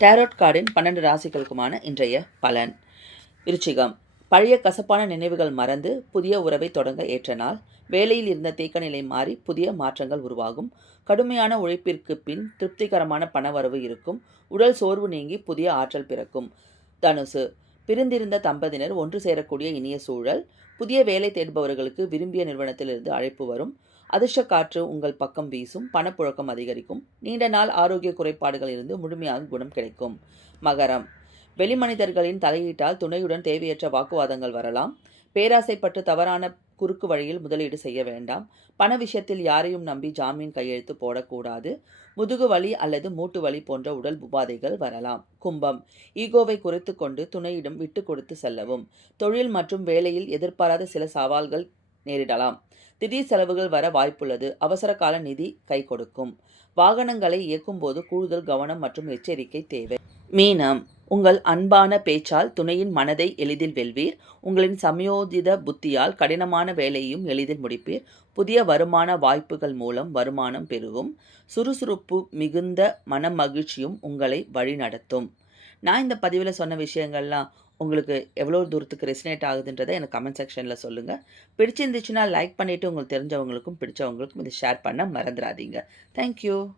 Tarot கார்டின் 12 ராசிகளுக்குமான இன்றைய பலன். விருச்சிகம். பழைய கசப்பான நினைவுகள் மறந்து புதிய உறவை தொடங்க ஏற்ற நாள். வேலையில் இருந்த தேக்க நிலை மாறி புதிய மாற்றங்கள் உருவாகும். கடுமையான உழைப்பிற்கு பின் திருப்திகரமான பணவரவு இருக்கும். உடல் சோர்வு நீங்கி புதிய ஆற்றல் பிறக்கும். தனுசு. பிரிந்திருந்த தம்பதியினர் ஒன்று சேரக்கூடிய இனிய சூழல். புதிய வேலை தேடுபவர்களுக்கு விரும்பிய நிறுவனத்திலிருந்து அழைப்பு வரும். அதிர்ஷ்ட காற்று உங்கள் பக்கம் வீசும். பணப்புழக்கம் அதிகரிக்கும். நீண்ட நாள் ஆரோக்கிய குறைபாடுகள் இருந்து முழுமையாக குணம் கிடைக்கும். மகரம். வெளிமனிதர்களின் தலையீட்டால் துணையுடன் தேவையற்ற வாக்குவாதங்கள் வரலாம். பேராசைப்பட்டு தவறான குறுக்கு வழியில் முதலீடு செய்ய வேண்டாம். பண விஷயத்தில் யாரையும் நம்பி ஜாமீன் கையெழுத்து போடக்கூடாது. முதுகு வலி அல்லது மூட்டு வலி போன்ற உடல் உபாதைகள் வரலாம். கும்பம். ஈகோவை குறைத்து கொண்டு துணையிடம் விட்டு கொடுத்து செல்லவும். தொழில் மற்றும் வேலையில் எதிர்பாராத சில சவால்கள் நேரிடலாம். திடீர் செலவுகள் வர வாய்ப்புள்ளது. அவசர கால நிதி கை கொடுக்கும். வாகனங்களை இயக்கும்போது கூடுதல் கவனம் மற்றும் எச்சரிக்கை தேவை. மீனம். உங்கள் அன்பான பேச்சால் துணையின் மனதை எளிதில் வெல்வீர். உங்களின் சமயோஜித புத்தியால் கடினமான வேலையையும் எளிதில் முடிப்பீர். புதிய வருமான வாய்ப்புகள் மூலம் வருமானம் பெருகும். சுறுசுறுப்பு மிகுந்த மன மகிழ்ச்சியும் உங்களை வழிநடத்தும். நான் இந்த பதிவில் சொன்ன விஷயங்கள்லாம் உங்களுக்கு எவ்வளோ தூரத்துக்கு ரெசினேட் ஆகுதுன்றதை எனக்கு கமெண்ட் செக்ஷனில் சொல்லுங்கள். பிடிச்சிருந்துச்சுன்னா லைக் பண்ணிவிட்டு உங்களுக்கு தெரிஞ்சவங்களுக்கும் பிடிச்சவங்களுக்கும் இதை ஷேர் பண்ண மறந்துடாதீங்க. தேங்க்யூ.